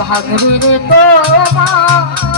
ভাগবি রে তোমার